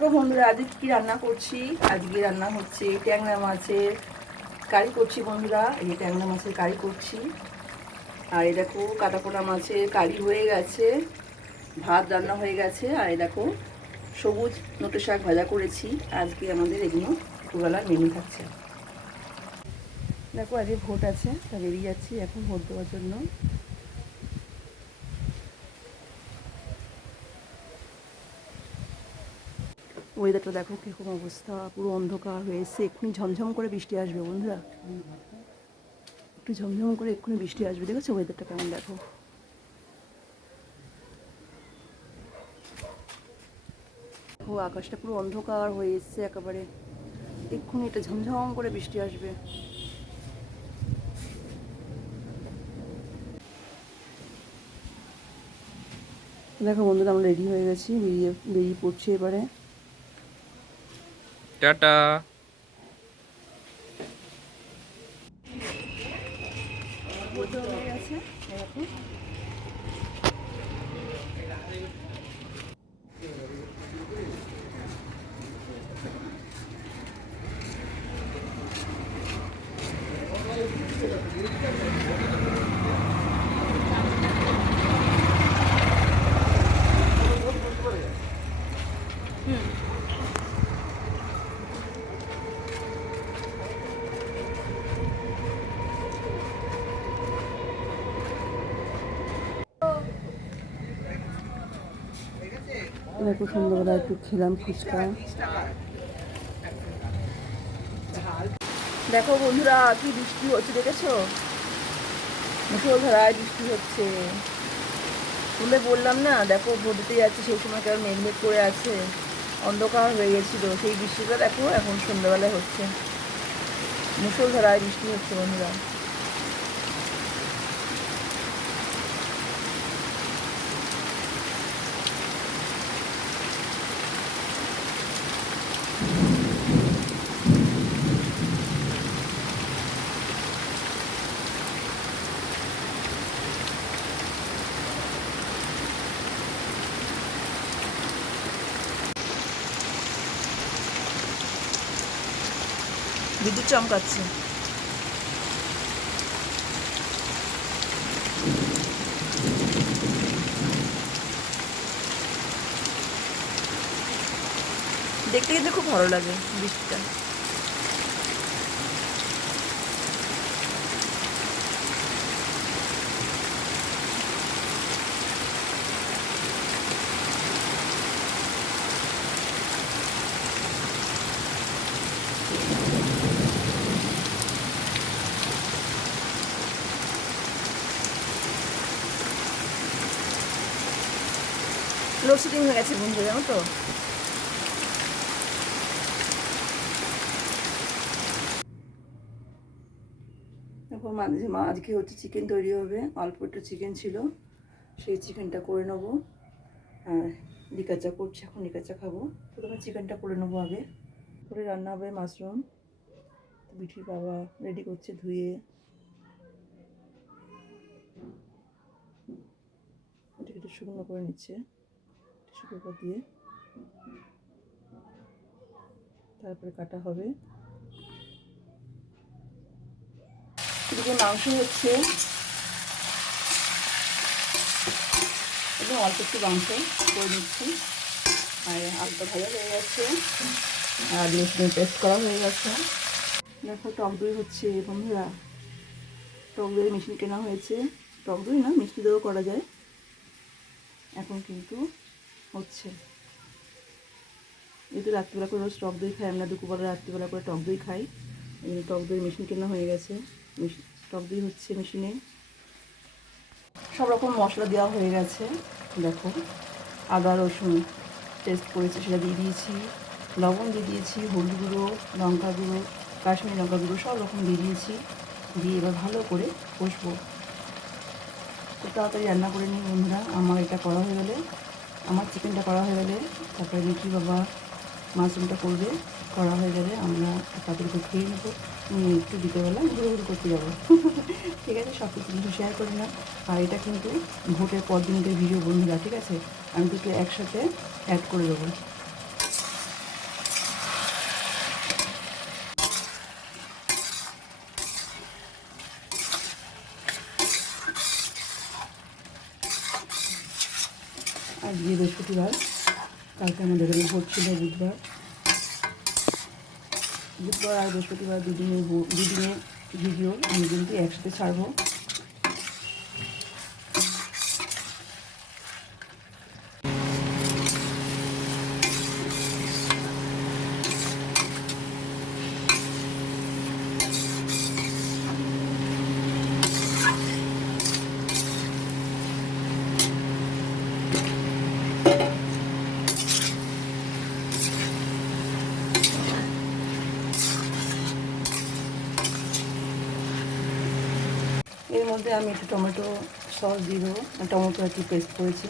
দেখো বন্ধুরা, আজকে কি রান্না করছি। আজকে রান্না হচ্ছে ট্যাংরা মাছের কারি করছি বন্ধুরা। এই ট্যাংরা মাছের কারি করছি। আর এই দেখো কাটাপোনা মাছের কারি হয়ে গেছে, ভাত রান্না হয়ে গেছে। আর এই দেখো সবুজ নোটে শাক ভাজা করেছি। আজকে আমাদের এগুলো দুবেলার মেনু থাকছে। দেখো আজকে ভোট আছে, তা বেরিয়ে যাচ্ছি এখন ভোট দেওয়ার জন্য। ওয়েদারটা দেখো কীরকম অবস্থা, পুরো অন্ধকার হয়েছে। এক্ষুনি ঝমঝম করে বৃষ্টি আসবে বন্ধুরা, একটু ঝমঝম করে এক্ষুনি বৃষ্টি আসবে। দেখেছো ওয়েদারটা কেমন? দেখো ও আকাশটা পুরো অন্ধকার হয়ে এসছে একেবারে, এক্ষুনি এটা ঝমঝম করে বৃষ্টি আসবে। দেখো বন্ধুরা, আমরা রেডি হয়ে গেছি, বেরিয়ে পড়ছি এবারে। টাটা। হয়ে গেছে এরকম। দেখো সন্ধ্যাবেলা একটু খেলাম ফুচকা। দেখো বন্ধুরা কি বৃষ্টি হচ্ছে, দেখেছো? মুষলধারায় বৃষ্টি হচ্ছে। তুলে বললাম না, দেখো ভোট দিতে যাচ্ছে, সেই সময় কেমন মেঘমেঘ করে আছে, অন্ধকার হয়ে গেছিল। সেই বৃষ্টিটা দেখো এখন সন্ধ্যাবেলায় হচ্ছে, মুষলধারায় বৃষ্টি হচ্ছে বন্ধুরা। বিদ্যুৎ চমকাচ্ছে। দেখতে কিন্তু খুব ভালো লাগে বৃষ্টিটা। লোডশেডিং হয়ে গেছে বন্ধু, জানো তো? এখন আজকে হচ্ছে চিকেন তৈরি হবে। অল্প একটু চিকেন ছিল, সেই চিকেনটা করে নেবো। আর লিকাচা করছি, এখন লিকাচা খাবো। প্রথমে চিকেনটা করে নেবো আগে, করে রান্না হবে মাশরুম। বিঠির বাবা রেডি করছে, ধুয়ে এটাকে একটু শুকনো করে নিচ্ছে টিস্যু পেপার দিয়ে, তারপরে কাটা হবে। এদিকে মাংস হচ্ছে, একদম অল্প একটু মাংস করে নিচ্ছি। আর আলুটা ভাজা হয়ে গেছে, আর রসুনের পেস্ট করা হয়ে গেছে। দেখো টক দই হচ্ছে বন্ধুরা, টক দই মেশিন কেনা হয়েছে। টক দই না, মিষ্টি দইও করা যায়। এখন কিন্তু হচ্ছে, এই তো রাত্রিবেলা করে রোজ টক দই খাই আমরা, দুপুরবেলা রাত্রিবেলা করে টক দই খাই। এই টক দই মেশিন কেনা হয়ে গেছে, টক দই হচ্ছে মেশিনে। সব রকম মশলা দেওয়া হয়ে গেছে। দেখো আদা রসুন পেস্ট করেছি, সেটা দিয়ে দিয়েছি, লবণ দিয়ে দিয়েছি, হলুদ গুঁড়ো, লঙ্কা গুঁড়ো, কাশ্মীরি লঙ্কা গুঁড়ো সব রকম দিয়ে দিয়েছি। দিয়ে এবার ভালো করে কষবো। তো তাড়াতাড়ি রান্না করে নিই বন্ধুরা। আমার এটা করা হয়ে গেলে, আমার চিকেনটা করা হয়ে গেলে, তারপরে মিঠি বাবা মাশরুমটা করবে। করা হয়ে গেলে আমরা তাদেরকে খেয়ে নেবো, নিয়ে একটু বিকেলবেলা ঘুরে করতে যাবো। ঠিক আছে, সব কিছু কিন্তু শেয়ার করি না। আর এটা কিন্তু ভোটের পর দিনদের ভিডিও বন্ধুরা, ঠিক আছে? আমি দুটো একসাথে অ্যাড করে দেবো। আজকে বৃহস্পতিবার, কালকে আমাদের এখানে ভোট ছিল বুধবার আর বৃহস্পতিবার দুদিনের ভিডিও আমি কিন্তু একসাথে ছাড়বো। এর মধ্যে আমি একটু টমেটো সস দিয়ে দেবো, টমেটো একটু পেস্ট করেছি,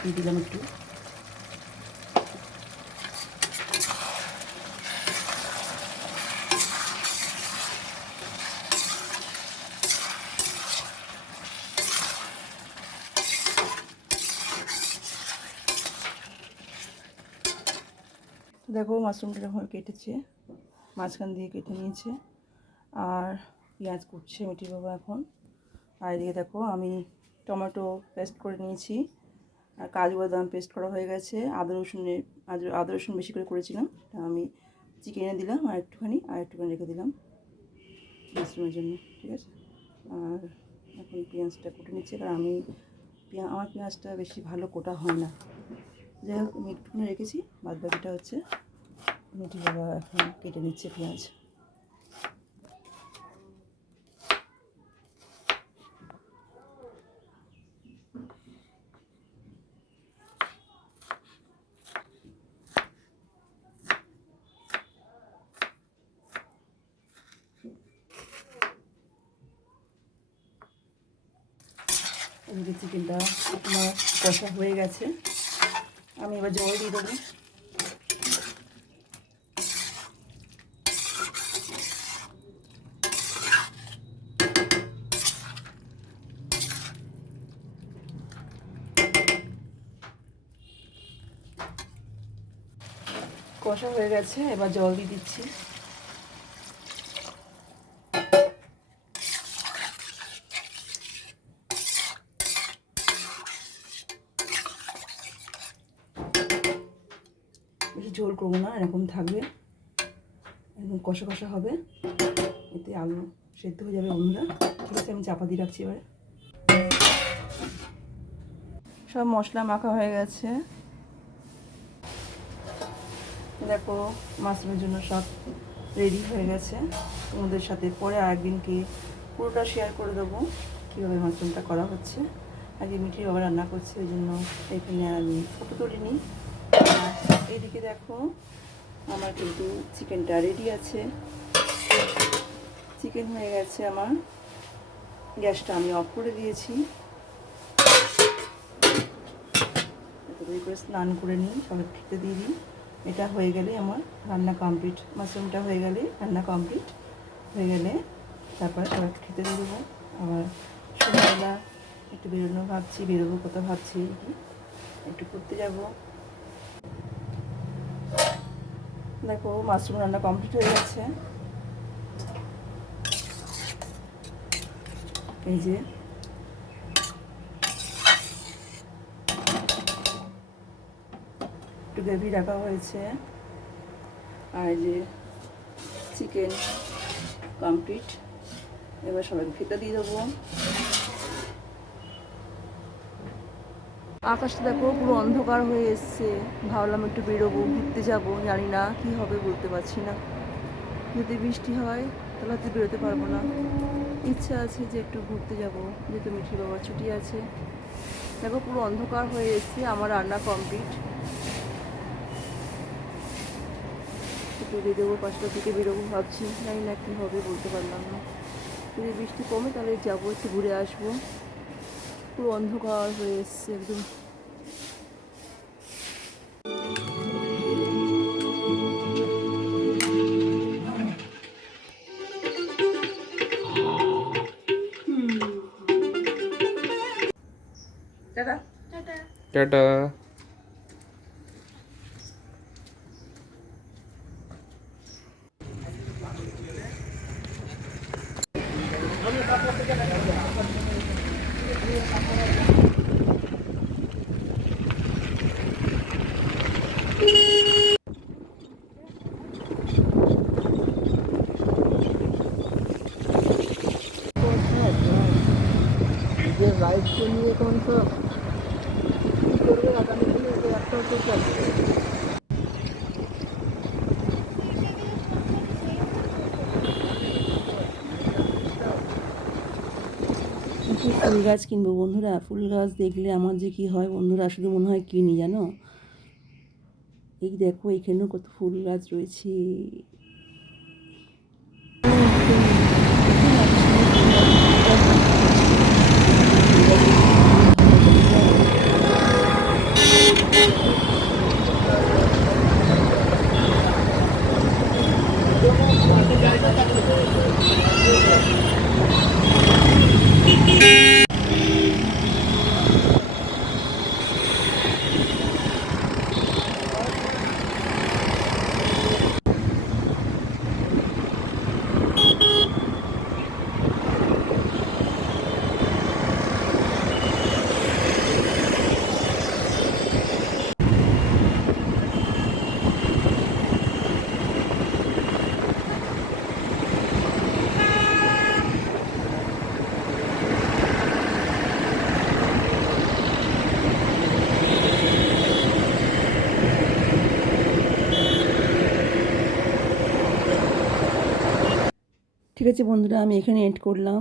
দিয়ে দিলাম একটু। দেখো মাশরুমটা যখন কেটেছে, মাঝখান দিয়ে কেটে নিয়েছে, আর পেঁয়াজ কুটছে মিঠির বাবা এখন। আর এদিকে দেখো আমি টমেটো পেস্ট করে নিয়েছি, আর কাজু বাদাম পেস্ট করা হয়ে গেছে। আদা রসুন বেশি করে করেছিলাম, আমি চিকেনে দিলাম আর একটুখানি রেখে দিলাম মাশরুমের জন্য, ঠিক আছে। আর এখন পেঁয়াজটা কুটে নিচ্ছে, কারণ আমার পেঁয়াজটা বেশি ভালো কোটা হয় না, যাই হোক আমি একটুখানি রেখেছি, বাদ বাকিটা হচ্ছে মিঠি বাবা এখন কেটে নিচ্ছে পেঁয়াজ। এদিকে চিকেনটা আমার কষা হয়ে গেছে, আমি এবার জল দিয়ে দেবো। কষা হয়ে গেছে, এবার জল দিয়ে দিচ্ছি। বেশি ঝোল করবো না, এরকম থাকবে, একদম কষা কষা হবে, এতে আলু সেদ্ধ হয়ে যাবে বন্ধুরা। ঠিক আছে, আমি চাপা দিয়ে রাখছি এবারে। সব মশলা মাখা হয়ে গেছে, দেখো মাশরুমের জন্য সব রেডি হয়ে গেছে। তোমাদের সাথে পরে আরেকদিনকে পুরোটা শেয়ার করে দেবো কীভাবে মাশরুমটা করা হচ্ছে। আজকে মিঠির বাবা রান্না করছে, ওই জন্য এখানে আমি ফটো তুলিনি। এইদিকে দেখো আমার কিন্তু চিকেনটা রেডি আছে, চিকেন হয়ে গেছে আমার। গ্যাসটা আমি অফ করে দিয়েছি, করে স্নান করে নিই, সবাই খেতে দিয়ে দিই। এটা হয়ে গেলে আমার রান্না কমপ্লিট, মাশরুমটা হয়ে গেলে রান্না কমপ্লিট হয়ে গেলে তারপরে সবাইকে খেতে দিয়ে দেবো। আবার সন্ধ্যাবেলা একটু বেরোবো কোথাও ভাবছি, একটু ঘুরতে যাব। দেখো মাশরুম রান্না কমপ্লিট হয়ে গেছে, এই যে একটু গ্রেভি রাখা হয়েছে, আর যে চিকেন কমপ্লিট। এবার সবাইকে খেতে দিয়ে দেবো। আকাশটা দেখো পুরো অন্ধকার হয়ে এসছে, ভাবলাম একটু বেরোবো, ঘুরতে যাবো, জানি না কি হবে বলতে পারছি না। যদি বৃষ্টি হয় তাহলে হয়তো বেরোতে পারবো না। ইচ্ছা আছে যে একটু ঘুরতে যাব, যেহেতু মিঠির বাবার ছুটি আছে। দেখো পুরো অন্ধকার হয়ে এসছে, আমার রান্না কমপ্লিট। একটু বেরোবো, 5টার দিকে বেরোবো ভাবছি, জানি না কী হবে বলতে পারলাম না। যদি বৃষ্টি কমে তাহলে যাবো, একটু ঘুরে আসবো। পুরো অন্ধকার হয়ে এসছে একদম। Tata tata. দায়িত্ব নিয়ে এখন সব কী করবে আগামী দিনে একটাও তো চাচ্ছে। কি ফুল গাছ কিনবো বন্ধুরা, ফুল গাছ দেখলে আমার যে কি হয় বন্ধুরা, শুধু মনে হয় কিনি জানো। এই দেখো এখানেও কত ফুল গাছ রয়েছে। ঠিক আছে বন্ধুরা, আমি এখানে এন্ড করলাম।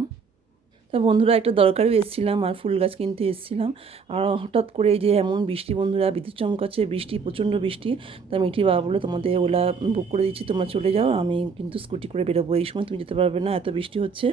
তা বন্ধুরা একটা দরকারিও এসেছিলাম আর ফুল গাছ কিনতে এসেছিলাম, আর হঠাৎ করে এই যে এমন বৃষ্টি বন্ধুরা, বিদ্যুৎ চমকাচ্ছে, বৃষ্টি প্রচণ্ড বৃষ্টি। তা মিঠি বাবা বললো তোমাদের ওলা বুক করে দিচ্ছি, তোমরা চলে যাও, আমি কিন্তু স্কুটি করে বেরোবো, এই সময় তুমি যেতে পারবে না, এত বৃষ্টি হচ্ছে।